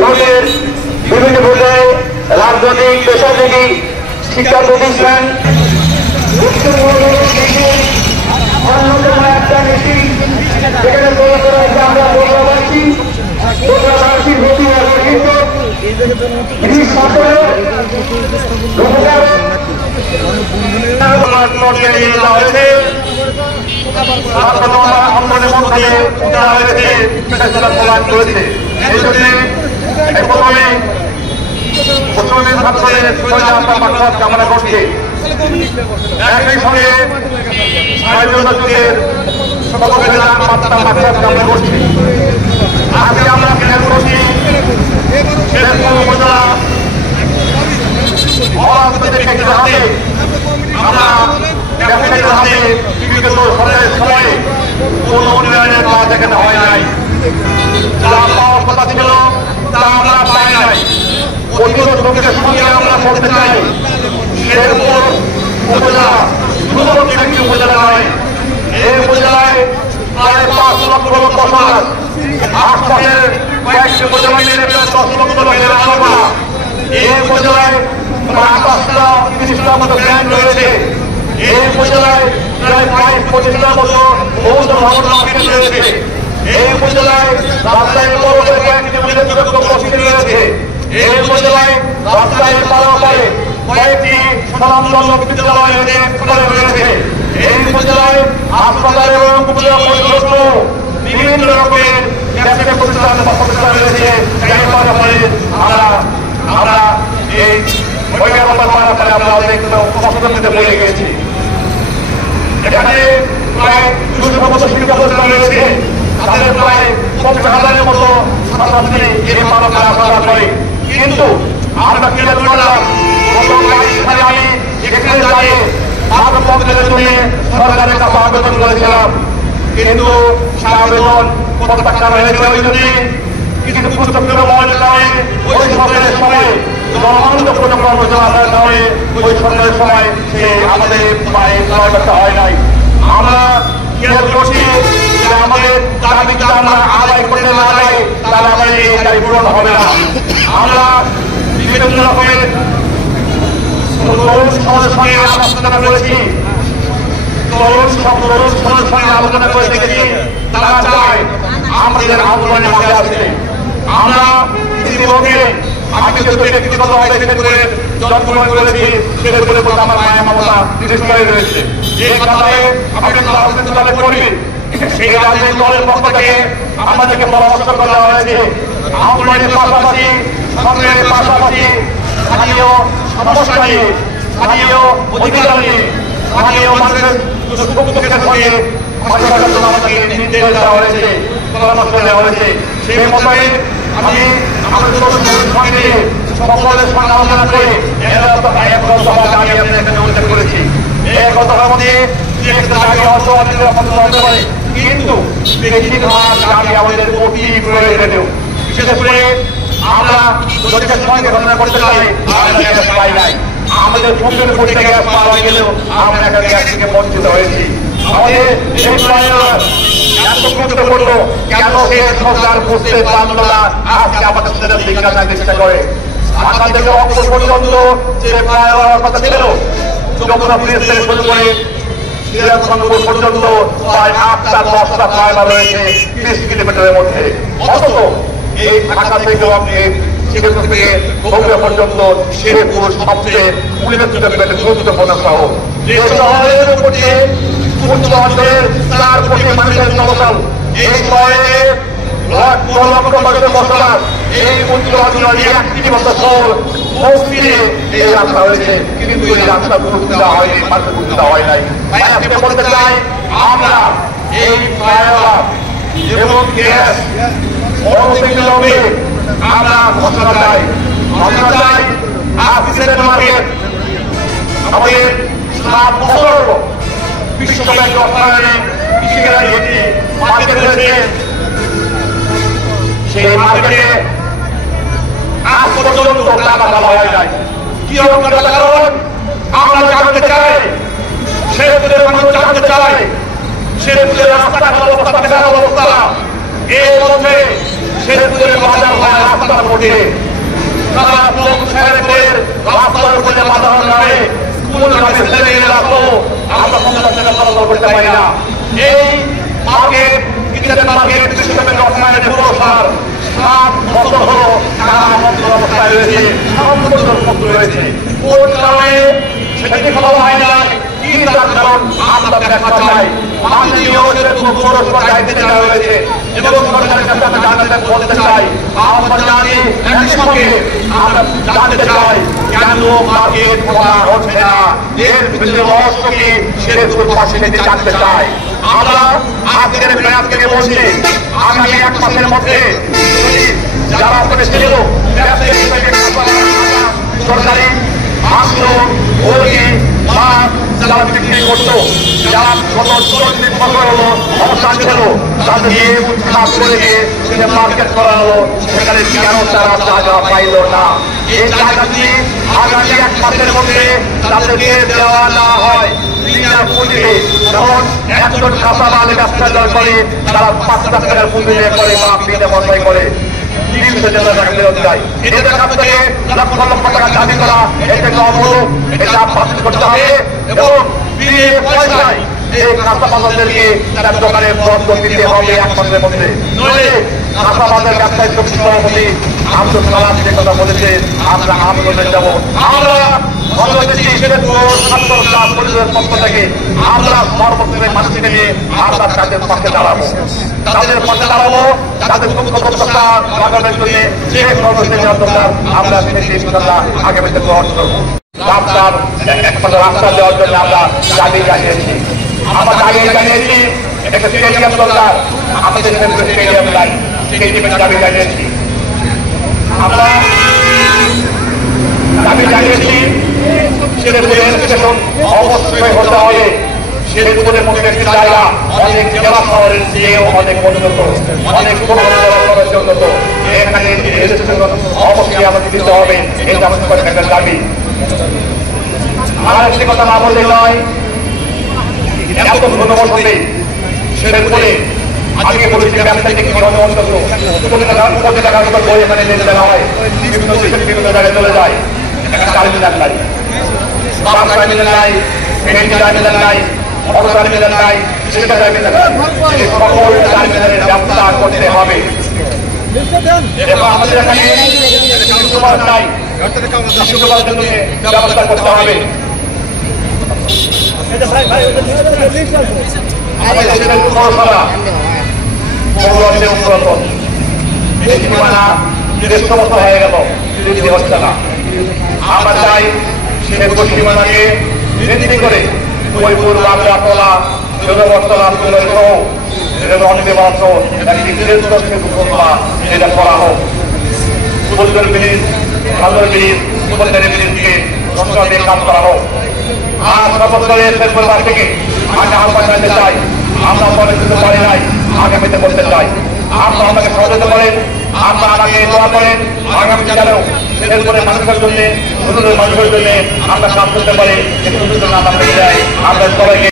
ভোটের বিভিন্ন পর্যায়ে রাজনৈতিক পেশাজীবী শিক্ষা প্রতিষ্ঠান অন্যতম একটা নীতি যেখানে আমরা বগুড়াবাসী ভর্তি কামনা করছে একই সঙ্গে কামনা করছি। আজকে আমরা খেয়াল করছি বিগত সরকারের সময়ে কোন উন্নয়নের কাজ এখানে হয় নাই, যা পাওয়ার কথা ছিল তা আমরা পাই নাই। অতীত লোকের সঙ্গে আমরা বলতে চাই শেরপুর উপজেলা শুধুমাত্র একটি উপজেলা নয়, এই উপজেলায় প্রায় 5 লক্ষ লোক বসবাস, আশপাশের কয়েকটি উপজেলা মিলে 10 লক্ষ লোকের আনাগোনা। এই উপজেলায় 28টা 30টার মতো ব্যাংক রয়েছে। এই উপজেলায় প্রায় 22-25টার মতো বৌদ্ধ ভবন মার্কেট রয়েছে। এই উপজেলায় রাস্তায় বড় বড় কয়েকটি উল্লেখযোগ্য মসজিদ রয়েছে। এই উপজেলায় রাস্তায় পারাপারে কয়েকটি স্বনামধন্য বিদ্যালয় রয়েছে। এই উপজেলায় হাসপাতাল এবং উপজেলা পরিদর্শন বিভিন্ন রকমের প্রতিষ্ঠান রয়েছে। আমরা এই আমরা অনেক কষ্ট বলে গেছি। এখানে প্রায় 200 মতো শিক্ষা প্রতিষ্ঠান রয়েছে, তাদের প্রায় 50,000-এর মতো ছাত্রছাত্রী এই মানবতা আশা করে। কিন্তু আমরা ক্লিয়ার করলাম আমি এখানে দাঁড়িয়ে আবেদনের জন্য সরকারের কাছে আবেদন করেছিলাম, কিন্তু সে আবেদন প্রত্যাখ্যান হয়েছে। ওই জন্য কিছু গুরুত্বপূর্ণ মহলের কারণে ওই সরকারের সময় জনমানুষ প্রোটোকল আদায়ের কারণে ওই সরকারের সময় সে আমাদের করতে হয় নাই। আমরা ক্লিয়ার করছি যে আমাদের দাবিটা আমরা আদায় করতে না যাই তাহলে আমাদের এই দাবি পূরণ হবে না। আমরা বিভিন্ন রকমের তরুণ সমাজের সঙ্গে আলোচনা করেছি, তরুণ সমাজের সঙ্গে আলোচনা করে দেখেছি তারা চায় আমাদের আন্দোলনে মাঝে আসতে। আমরা ইতিমধ্যে আমি ব্যক্তিগত করে জন্মগ্রহণ করেছি, সেটার বলে আমার মায়া মমতা বিশেষ করে রয়েছে। যে কারণে আমি রাজনৈতিক দলে করি, সেই রাজনৈতিক দলের পক্ষ থেকে আমাদেরকে পরামর্শ করা হয়েছে আন্দোলনের পাশাপাশি সংগ্রামের পাশাপাশি স্থানীয় সমস্যা নিয়ে, স্থানীয় অধিকার নিয়ে, স্থানীয় মানুষের সুখ-দুঃখের সঙ্গে আমাদেরকে নির্দেশ দেওয়া হয়েছে, পরামর্শ দেওয়া হয়েছে। সেই মতোই আমি আমাদের সঙ্গে সকলের সঙ্গে আলোচনা করে উল্লেখ করেছি। এই কথার মধ্যে হতে পারে, কিন্তু বেশিরভাগ দাবি আমাদের অতি প্রয়োজনীয়। বিশেষ করে আমরা দলের সঙ্গে ঘটনা করতে চাই, পাই নাই। আমাদের পক্ষের কোটি টাকা গ্যাস পাওয়া গেলেও আমরা একটা গ্যাস থেকে বঞ্চিত হয়েছি। আমাদের এত গুরুত্বপূর্ণ কেন এই সরকার বুঝতে পারল না, আজকে আমাদের সাথে জিজ্ঞাসার চেষ্টা করে। ঢাকা থেকে অক্টোবর পর্যন্ত যে ফ্লাইওভার কথা ছিল, যমুনা ব্রিজ থেকে শুরু করে সিরাজগঞ্জ পর্যন্ত প্রায় 8টা 10টা ফ্লাইওভার রয়েছে 30 কিলোমিটারের মধ্যে। অথচ এই ঢাকা থেকে সিরাজগঞ্জ থেকে বগুড়া পর্যন্ত শেরপুর সবচেয়ে উল্লেখযোগ্য গুরুত্বপূর্ণ শহর। যে শহরের উপরে উত্তরাঞ্চলের 4 কোটি মানুষের জনবল, এই শহরে লক্ষ লক্ষ মানুষের বসবাস, এই উত্তরাঞ্চলের একটি মতো শহর মসজিদে এই রাস্তা হয়েছে, কিন্তু এই রাস্তা গুরুত্ব দেওয়া হয়নি, মানুষের গুরুত্ব দেওয়া হয় নাই। তাই আজকে বলতে চাই আমরা এই ফ্লাইওভার এবং গ্যাস অনতিবিলম্বে আমরা ঘোষণা চাই। আমরা চাই আফিসের মার্কেট আমাদের 7 বছর বিশ্বব্যাংক অর্থায়নে কৃষিকাজ মার্কেট রয়েছে, সেই মার্কেটে আজ পর্যন্ত টাকা দেওয়া হয় নাই। কি কারণ আমরা জানতে চাই, শেরপুরের মানুষ জানতে চাই শেরপুরের রাস্তাঘাট অবস্থা, এর মধ্যে শেরপুরের বাজার হয় রাস্তা রাস্তার মধ্যে তারা শেরপুরের রাস্তার উপরে বাধা নামে স্কুল নামে ছেলেমেয়েরা তো আমরা সন্তানদের ফলাফল করতে পারি না। এই মার্কেট কিচেন মার্কেট সিস্টেমের অর্থায়নে পুরস্কার 7 বছর হলো কারাবদ্ধ অবস্থায় রয়েছে, সম্পূর্ণ রয়েছে। কোন কারণে সেটি ভালো হয় না, কি তার কারণ আমরা ব্যাখ্যা চাই। মাননীয় পৌরসভা দায়িত্বে দেওয়া হয়েছে এবং সরকারের কাছে আমরা জানাতে বলতে চাই, আমরা জানি একই সঙ্গে আমরা জানতে চাই কেন মার্কেট খোলা হচ্ছে না, এর ভিতরে রহস্য কি সেটা পাশে জানতে চাই। আমরা আজকের মেয়াদ থেকে বলছি আগামী 1 মাসের মধ্যে যারা ওখানে ছিল সরকারি মাংস মুরগি মাছ যারা বিক্রি করতো, যারা অবস্থান ছিল তাদেরকে উৎখাত করে দিয়ে সেটা মার্কেট করা হলো, সেখানে কেন তারা জায়গা পাইল না? এই জায়গাটি আগামী 1 মাসের মধ্যে তাদেরকে দেওয়া না হয় যেমন একজন কাঁচা মাল ব্যবসা করে তারা 5 লাখ টাকার পুঁজি করে বা বিনা বসাই করে 300 টাকা ফেরত যায়। এদের কাছ থেকে লক্ষ লক্ষ টাকা দাবি করা এটাকে অবরোধ, এটা বাতিল করতে হবে এবং বিনা পয়সায় এই কাঁচা বাজারদেরকে তার দোকানে বন্ধ দিতে হবে 1 মাসের মধ্যে। নইলে কাঁচা বাজার ব্যবসায়ী শক্তি সভাপতি আব্দুল সালাম যে কথা বলেছে আমরা আন্দোলনে যাব। আমরা পক্ষ থেকে আমরা সর্বস্তরের মানুষকে নিয়ে আমরা তাদের পক্ষে দাঁড়াবো, তাদের পক্ষে দাঁড়াবো, তাদের যে সর্বশেষ আমরা আগামীতে গ্রহণ করবো। রাস্তা দেওয়ার জন্য আমরা দাবি জানিয়েছি, আমরা দাবি জানিয়েছি একটা স্টেডিয়াম দরকার, আমাদের স্টেডিয়াম নাই, স্টেডিয়ামের দাবি জানিয়েছি। আমরা দাবি জানিয়েছি অবশ্যই হতে হবে। শেরপুরের মধ্যে একটি জায়গা অনেক জেলা শহরের চেয়েও অনেক উন্নত, অনেক উন্নত, এখানে অবশ্যই আমাদের দিতে হবে, এটা আমাদের সরকারের দাবি। আর একটি কথা না বললে নয়, এত ধন্যবাদ হবে শেরপুরে আজকে বলেছি ব্যবসায়িক অন্তত বই এখানে নিয়ে দেওয়া হয়, বিভিন্ন জায়গায় চলে যায়। একটা টার্মিনাল নাই, বাস টার্মিনাল নাই, ট্রেন টার্মিনাল নাই, অটো টার্মিনাল নাই, সেটা টার্মিনাল নাই, সকল টার্মিনালের ব্যবস্থা করতে হবে। এবং আমাদের এখানে শিশুবাস নাই, শিশুবাসের জন্য ব্যবস্থা করতে হবে। হয়ে গেল হচ্ছে না, আমরা চাই শেরপুর সীমানাকে বৃদ্ধি করে মহিপুর বাগড়াতলা যোগবর্তলা অনেকে মাত্র এটা করা হোক। ফুলদের ব্রিজ, সাগর ব্রিজ, ফুলদের ব্রিজকে কাজ করা হোক। আর সর্বস্তরের শেরপুর বাড়ি থেকে আগে আহ্বান জানাতে চাই, আমরা মনে করতে পারি নাই, আগামীতে করতে চাই। আপনারা আমাকে সহযোগিতা করেন, আপনারা আমাকে দোয়া করেন, আগামী দিনেও শেরপুরের মানুষের জন্য, মানুষের জন্য আমরা কাজ করতে পারি, আমরা সবাইকে